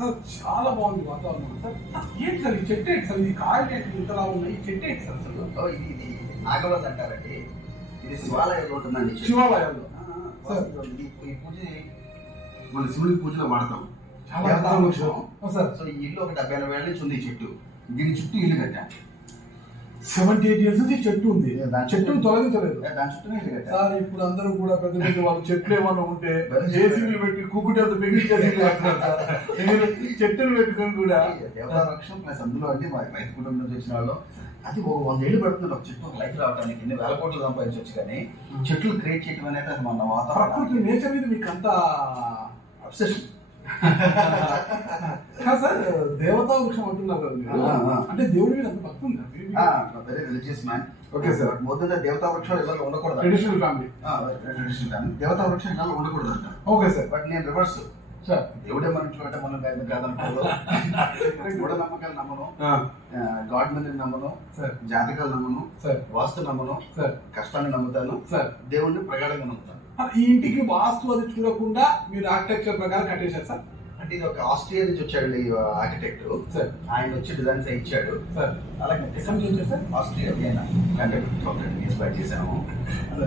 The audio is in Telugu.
సార్ చాలా బాగుంది వాతావరణం సార్. ఏంటి సార్ ఈ చెట్టు ఏంటి సార్? ఇది కాయలు ఏంటి ఇంతలా ఉన్నాయి? ఈ చెట్టు ఏంటి సార్ అసలు? ఇది నాగవల్లి అంటారండి. ఇది శివాలయంలో ఉంటుందండి. శివాలయంలో సార్ ఈ పూజ మన శివుడి పూజలో వాడతాం. చాలా దేవతా వృక్షం. సార్. సో ఈ ఇల్లు ఒక 70 ఏళ్ళ నుంచి ఉంది ఈ చెట్టు. దీని చుట్టూ ఇల్లు కట్టాం. 78 years నుంచి చెట్టు ఉంది. చెట్టును తొలగించలేదు. దాని చుట్టూ ఇల్లు కట్టాం. సార్ ఇప్పుడు అందరూ కూడా పెద్ద పెద్ద వాళ్ళు చెట్లు ఏమన్నా ఉంటే జేసీబీలు పెట్టి కుక్కుటేది పెగిలించేసి చెట్టును పెట్టుకొని కూడా దేవతా వృక్షం ప్లస్ అందులో అంటే మా రైతు కుటుంబం నుంచి వచ్చిన వాళ్ళు అది ఒక 100 ఏళ్ళు పడుతుంది ఒక చెట్టు ఒక లైఫ్ రావడానికి. ఎన్ని వేల కోట్లు సంపాదించవచ్చు. కానీ చెట్లు క్రియేట్ చేయడం అనేది అది మన వాతావరణం ప్రకృతి నేచర్ మీద మీకు అంత అబ్సెషన్. సార్ దేవతా వృక్షం అంటున్నారు కదా మీరు. అంటే దేవుడి మీద అంత భక్తి ఉంది. Very religious man. Okay sir. మొదట దేవతా వృక్షాలు ఇళ్ళలో ఉండకూడదు. Traditional family. Traditional family. దేవతా వృక్షం ఇళ్ళలో ఉండకూడదు అంట. Okay sir. బట్ నేను రివర్స్. సార్ దేవుడే మన ఇంట్లో అంటే మనం కాదనుకోదు. మూఢనమ్మకాలు నమ్మను, గాడ్ మీద నమ్మను, జాతకాలు నమ్మను, వాస్తు నమ్మను, కష్టాన్ని నమ్ముతాను, దేవుడిని ప్రగాఢంగా నమ్ముతాను. ఈ ఇంటికి వాస్తు అది చూడకుండా మీరు ఆర్కిటెక్చర్ ప్రకారం కట్టేశారు సార్. అంటే ఇది ఒక ఆస్ట్రియా నుంచి వచ్చాడు ఈ ఆర్కిటెక్ట్. ఆయన వచ్చి డిజైన్స్ ఇచ్చాడు. అలాగే ఆస్ట్రియా చేసాము.